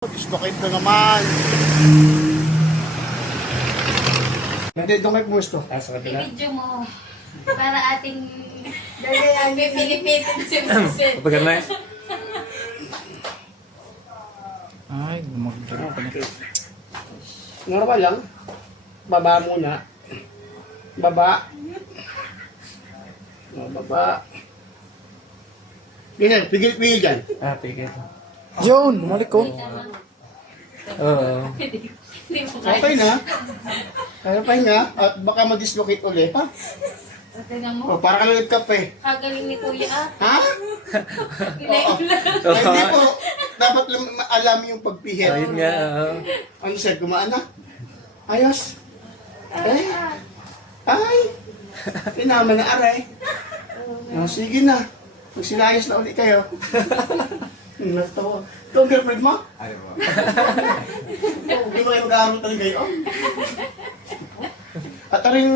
Dislocate na naman. Hindi, doon kayo pumusto. Sa kabila. I-video mo. Para ating pipilipitin si Vincent. Papagal na eh. Ay, gumagdala pa na. Normal lang. Baba muna. Baba. Baba. Ganyan, pigil-pigil dyan. Ah, pigil. Yun, bumalik ko. Oo. Hindi mo kaya. Okay na. Kaya pa nga. At baka mag-dislocate ulit. Ha? Tingnan mo. O, para ka ulit ka pa eh. Kagaling ni Kuya ah. Ha? Oo. Ay, hindi po. Dapat alam yung pagpihit. Ayun nga. Ano sir, gumaan na? Ayos. Ay. Pinama na aray. Oh, sige na. Magsilayos na ulit kayo. Natawa. Ito ang girlfriend mo? Ano mo? Hindi mo kayo mag-aaral talaga yun. At aring